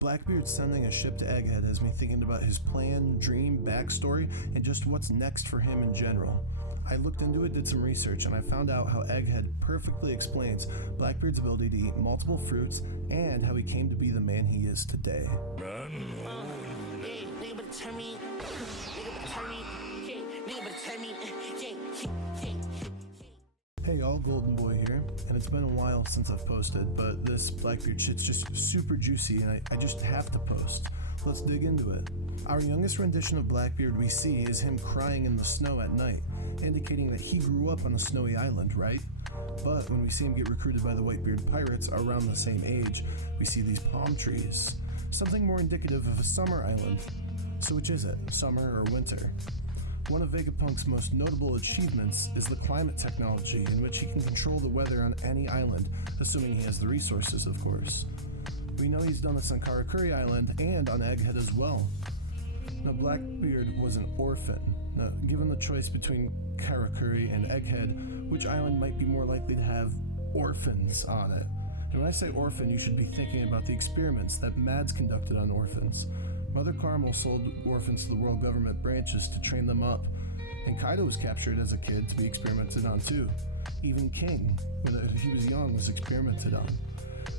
Blackbeard sending a ship to Egghead has me thinking about his plan, dream, backstory, and just what's next for him in general. I looked into it, did some research, and I found out how Egghead perfectly explains Blackbeard's ability to eat multiple fruits and how he came to be the man he is today. Hey y'all, Golden Boy here, and it's been a while since I've posted, but this Blackbeard shit's just super juicy and I just have to post. Let's dig into it. Our youngest rendition of Blackbeard we see is him crying in the snow at night, indicating that he grew up on a snowy island, right? But when we see him get recruited by the Whitebeard pirates around the same age, we see these palm trees, something more indicative of a summer island. So which is it, summer or winter? One of Vegapunk's most notable achievements is the climate technology, in which he can control the weather on any island, assuming he has the resources, of course. We know he's done this on Karakuri Island and on Egghead as well. Now, Blackbeard was an orphan. Now, given the choice between Karakuri and Egghead, which island might be more likely to have orphans on it? And when I say orphan, you should be thinking about the experiments that Mads conducted on orphans. Mother Carmel sold orphans to the world government branches to train them up, and Kaido was captured as a kid to be experimented on too. Even King, when he was young, was experimented on.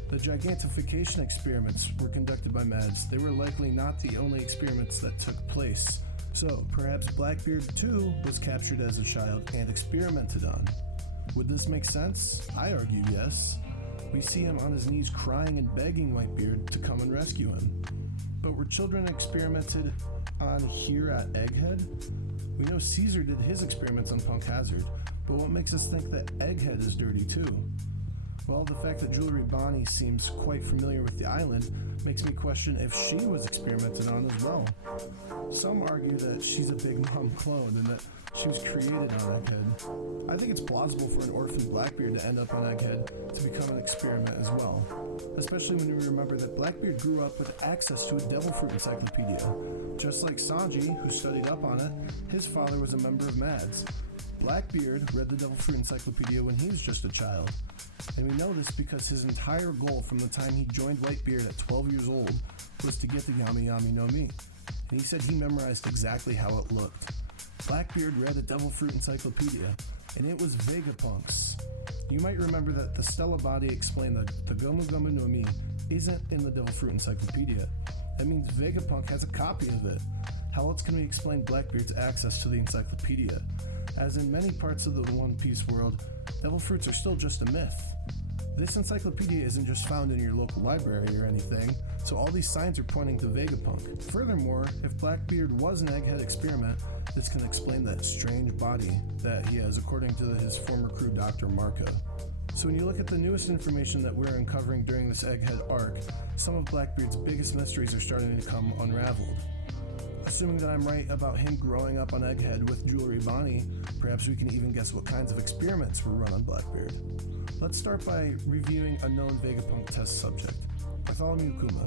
The gigantification experiments were conducted by Mads. They were likely not the only experiments that took place. So, perhaps Blackbeard too was captured as a child and experimented on. Would this make sense? I argue yes. We see him on his knees crying and begging Whitebeard to come and rescue him. But were children experimented on here at Egghead? We know Caesar did his experiments on Punk Hazard, but what makes us think that Egghead is dirty too? Well, the fact that Jewelry Bonnie seems quite familiar with the island makes me question if she was experimented on as well. Some argue that she's a Big Mom clone and that she was created on Egghead. I think it's plausible for an orphan Blackbeard to end up on Egghead to become an experiment as well, especially when we remember that Blackbeard grew up with access to a Devil Fruit encyclopedia. Just like Sanji, who studied up on it, his father was a member of Mads. Blackbeard read the Devil Fruit encyclopedia when he was just a child. And we know this because his entire goal from the time he joined Whitebeard at 12 years old was to get the Yami Yami no Mi. And he said he memorized exactly how it looked. Blackbeard read a Devil Fruit encyclopedia, and it was Vegapunk's. You might remember that the Stella body explained that the Gomu Gomu no Mi isn't in the Devil Fruit encyclopedia. That means Vegapunk has a copy of it. How else can we explain Blackbeard's access to the encyclopedia? As in many parts of the One Piece world, Devil Fruits are still just a myth. This encyclopedia isn't just found in your local library or anything, so all these signs are pointing to Vegapunk. Furthermore, if Blackbeard was an Egghead experiment, this can explain that strange body that he has, according to his former crew, Dr. Marco. So when you look at the newest information that we're uncovering during this Egghead arc, some of Blackbeard's biggest mysteries are starting to come unraveled. Assuming that I'm right about him growing up on Egghead with Jewelry Bonnie, perhaps we can even guess what kinds of experiments were run on Blackbeard. Let's start by reviewing a known Vegapunk test subject, Bartholomew Kuma.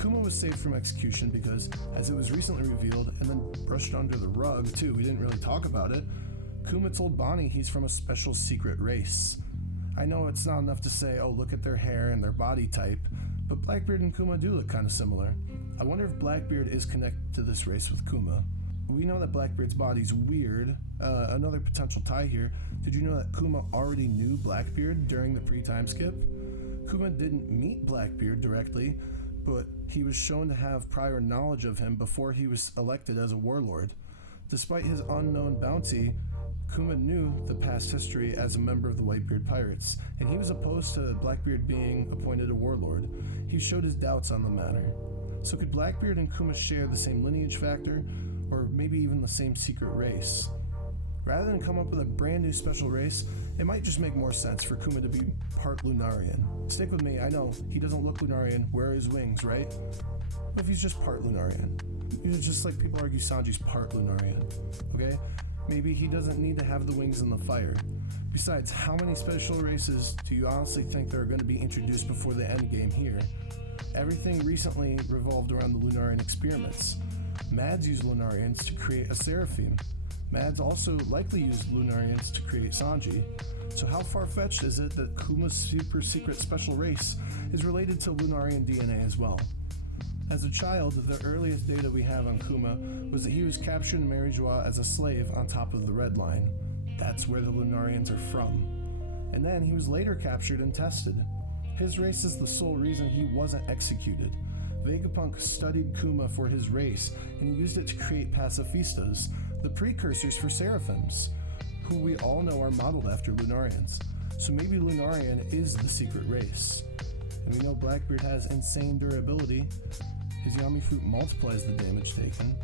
Kuma was saved from execution because, as it was recently revealed and then brushed under the rug too, we didn't really talk about it, Kuma told Bonnie he's from a special secret race. I know it's not enough to say, oh, look at their hair and their body type, but Blackbeard and Kuma do look kind of similar. I wonder if Blackbeard is connected to this race with Kuma. We know that Blackbeard's body's weird. Another potential tie here, did you know that Kuma already knew Blackbeard during the pre-time skip? Kuma didn't meet Blackbeard directly, but he was shown to have prior knowledge of him before he was elected as a warlord. Despite his unknown bounty, Kuma knew the past history as a member of the Whitebeard Pirates, and he was opposed to Blackbeard being appointed a warlord. He showed his doubts on the matter. So could Blackbeard and Kuma share the same lineage factor, or maybe even the same secret race? Rather than come up with a brand new special race, it might just make more sense for Kuma to be part Lunarian. Stick with me, I know, he doesn't look Lunarian, where are his wings, right? What if he's just part Lunarian? Just like people argue Sanji's part Lunarian, okay? Maybe he doesn't need to have the wings in the fire. Besides, how many special races do you honestly think there are going to be introduced before the end game here? Everything recently revolved around the Lunarian experiments. Mads used Lunarians to create a Seraphim. Mads also likely used Lunarians to create Sanji. So how far-fetched is it that Kuma's super secret special race is related to Lunarian DNA as well? As a child, the earliest data we have on Kuma was that he was captured in Marijois as a slave on top of the Red Line. That's where the Lunarians are from. And then he was later captured and tested. His race is the sole reason he wasn't executed. Vegapunk studied Kuma for his race, and he used it to create pacifistas, the precursors for seraphims, who we all know are modeled after Lunarians. So maybe Lunarian is the secret race. And we know Blackbeard has insane durability. His Yami fruit multiplies the damage taken.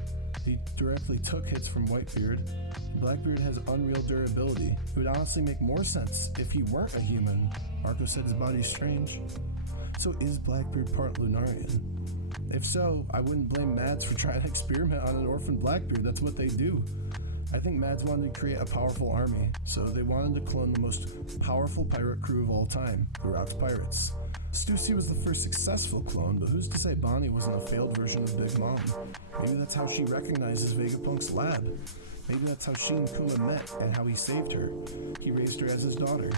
He directly took hits from Whitebeard. Blackbeard has unreal durability. It would honestly make more sense if he weren't a human. Marco said his body's strange. So is Blackbeard part Lunarian? If so, I wouldn't blame Mads for trying to experiment on an orphan Blackbeard. That's what they do. I think Mads wanted to create a powerful army, so they wanted to clone the most powerful pirate crew of all time, the Rocks Pirates. Stussy was the first successful clone, but who's to say Bonnie wasn't a failed version of Big Mom? Maybe that's how she recognizes Vegapunk's lab. Maybe that's how she and Kuma met and how he saved her. He raised her as his daughter.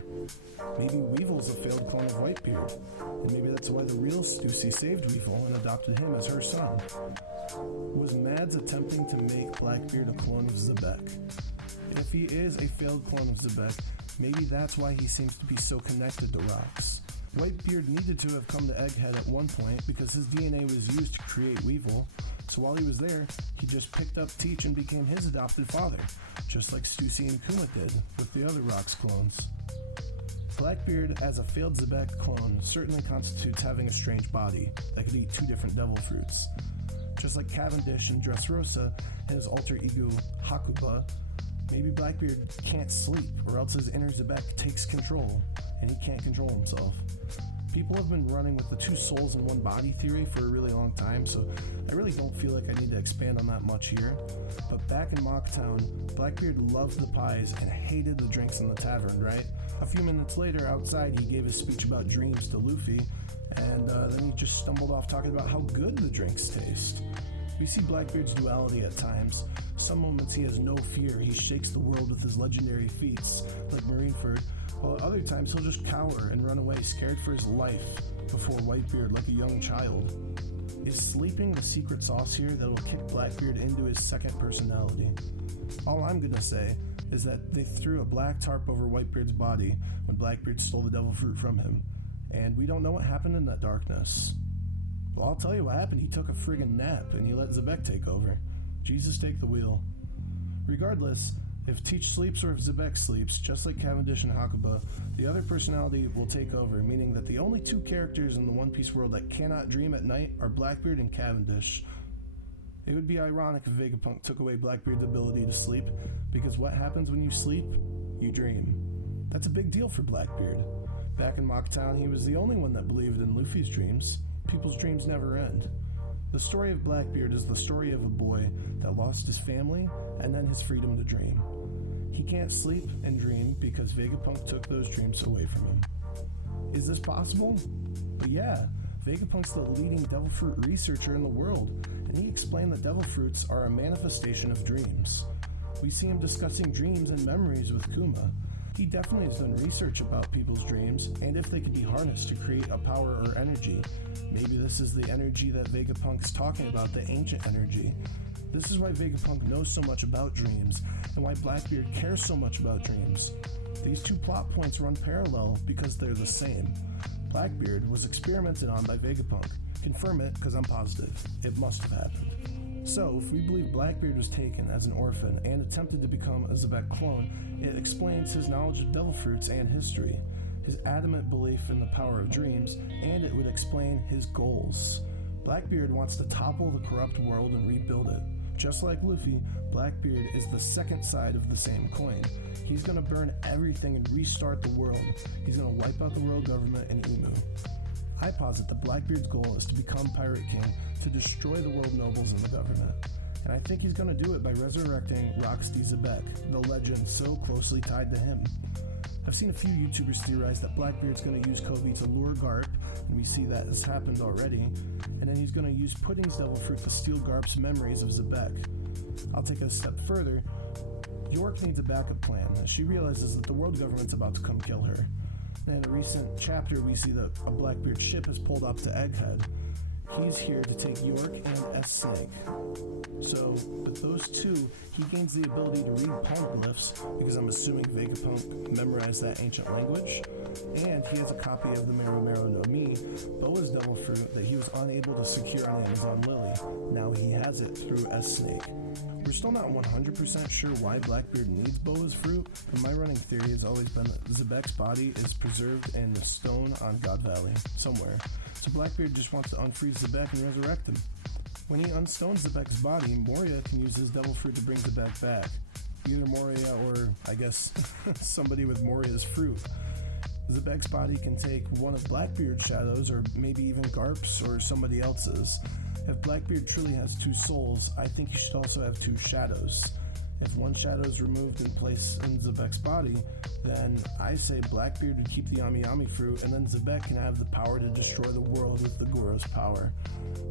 Maybe Weevil's a failed clone of Whitebeard, and maybe that's why the real Stussy saved Weevil and adopted him as her son. Was Mads attempting to make Blackbeard a clone of Zebek? If he is a failed clone of Zebek, maybe that's why he seems to be so connected to Rocks. Whitebeard needed to have come to Egghead at one point because his DNA was used to create Weevil, so while he was there, he just picked up Teach and became his adopted father, just like Stussy and Kuma did with the other Rocks clones. Blackbeard, as a failed Zebek clone, certainly constitutes having a strange body that could eat two different devil fruits. Just like Cavendish and Dressrosa and his alter ego Hakuba, maybe Blackbeard can't sleep, or else his inner Zebek takes control, and he can't control himself. People have been running with the two souls in one body theory for a really long time, so I really don't feel like I need to expand on that much here. But back in Mocktown, Blackbeard loved the pies and hated the drinks in the tavern, right? A few minutes later, outside, he gave his speech about dreams to Luffy, and then he just stumbled off talking about how good the drinks taste. We see Blackbeard's duality at times. Some moments he has no fear, he shakes the world with his legendary feats, like Marineford, while at other times he'll just cower and run away scared for his life before Whitebeard like a young child. Is sleeping the secret sauce here that'll kick Blackbeard into his second personality? All I'm gonna say is that they threw a black tarp over Whitebeard's body when Blackbeard stole the devil fruit from him, and we don't know what happened in that darkness. Well, I'll tell you what happened. He took a friggin' nap and he let Zebek take over. Jesus take the wheel. Regardless, if Teach sleeps or if Zebek sleeps, just like Cavendish and Hakuba, the other personality will take over, meaning that the only two characters in the One Piece world that cannot dream at night are Blackbeard and Cavendish. It would be ironic if Vegapunk took away Blackbeard's ability to sleep, because what happens when you sleep? You dream. That's a big deal for Blackbeard. Back in Mocktown, he was the only one that believed in Luffy's dreams. People's dreams never end. The story of Blackbeard is the story of a boy that lost his family and then his freedom to dream. He can't sleep and dream because Vegapunk took those dreams away from him. Is this possible? But yeah, Vegapunk's the leading devil fruit researcher in the world, and he explained that devil fruits are a manifestation of dreams. We see him discussing dreams and memories with Kuma. He definitely has done research about people's dreams and if they can be harnessed to create a power or energy. Maybe this is the energy that Vegapunk is talking about, the ancient energy. This is why Vegapunk knows so much about dreams and why Blackbeard cares so much about dreams. These two plot points run parallel because they're the same. Blackbeard was experimented on by Vegapunk. Confirm it because I'm positive. It must have happened. So, if we believe Blackbeard was taken as an orphan and attempted to become a Zebek clone, it explains his knowledge of devil fruits and history, his adamant belief in the power of dreams, and it would explain his goals. Blackbeard wants to topple the corrupt world and rebuild it. Just like Luffy, Blackbeard is the second side of the same coin. He's gonna burn everything and restart the world. He's gonna wipe out the world government and Emu. I posit that Blackbeard's goal is to become Pirate King, to destroy the world nobles and the government. And I think he's going to do it by resurrecting Roxy Zebek, the legend so closely tied to him. I've seen a few YouTubers theorize that Blackbeard's going to use Kobe to lure Garp, and we see that has happened already, and then he's going to use Pudding's devil fruit to steal Garp's memories of Zebek. I'll take it a step further. York needs a backup plan, as she realizes that the world government's about to come kill her. And in a recent chapter, we see that a Blackbeard ship has pulled up to Egghead. he's here to take York and S Snake. So with those two, he gains the ability to read palm glyphs, because I'm assuming Vegapunk memorized that ancient language, and he has a copy of the Meru Meru no Mi, Boa's devil fruit, that he was unable to secure on Amazon Lily. Now he has it through S Snake. We're still not 100% sure why Blackbeard needs Boa's fruit, but my running theory has always been that Zebek's body is preserved in the stone on God Valley, somewhere. So Blackbeard just wants to unfreeze Zebek and resurrect him. When he unstones Zebek's body, Moria can use his devil fruit to bring Zebek back. Either Moria or, I guess, somebody with Moria's fruit. Zebek's body can take one of Blackbeard's shadows, or maybe even Garp's or somebody else's. If Blackbeard truly has two souls, I think he should also have two shadows. If one shadow is removed and placed in Zebek's body, then I say Blackbeard would keep the Yami Yami fruit, and then Zebek can have the power to destroy the world with the Goro's power.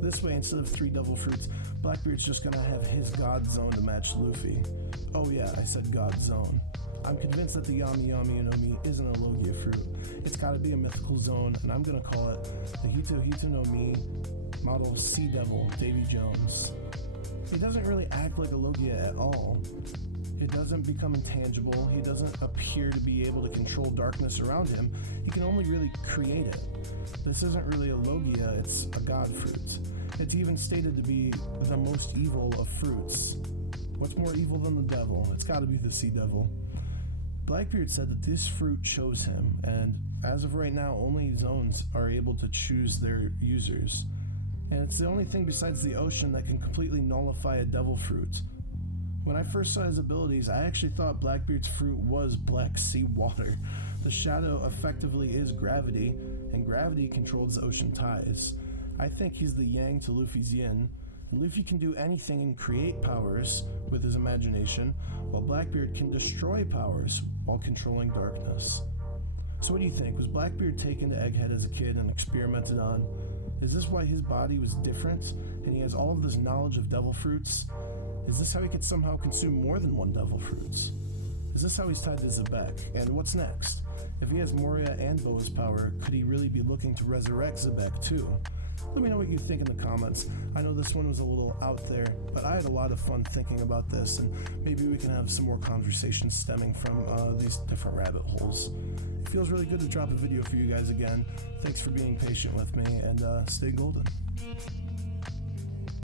This way, instead of 3 devil fruits, Blackbeard's just gonna have his God Zone to match Luffy. Oh yeah, I said God Zone. I'm convinced that the Yami Yami no Mi isn't a Logia fruit. It's gotta be a mythical zone, and I'm gonna call it the Hito Hito no Mi model Sea Devil Davy Jones. He doesn't really act like a Logia at all. It doesn't become intangible. He doesn't appear to be able to control darkness around him. He can only really create it. This isn't really a Logia, it's a god fruit. It's even stated to be the most evil of fruits. What's more evil than the devil? It's gotta be the Sea Devil. Blackbeard said that this fruit chose him, and as of right now, only zones are able to choose their users. And it's the only thing besides the ocean that can completely nullify a devil fruit. When I first saw his abilities, I actually thought Blackbeard's fruit was black sea water. The shadow effectively is gravity, and gravity controls the ocean tides. I think he's the yang to Luffy's yin, and Luffy can do anything and create powers with his imagination, while Blackbeard can destroy powers while controlling darkness. So what do you think? Was Blackbeard taken to Egghead as a kid and experimented on? Is this why his body was different, and he has all of this knowledge of devil fruits? Is this how he could somehow consume more than one devil fruits? Is this how he's tied to Zebek? And what's next? If he has Moria and Boa's power, could he really be looking to resurrect Zebek too? Let me know what you think in the comments. I know this one was a little out there, but I had a lot of fun thinking about this, and maybe we can have some more conversations stemming from these different rabbit holes. It feels really good to drop a video for you guys again. Thanks for being patient with me, and stay golden.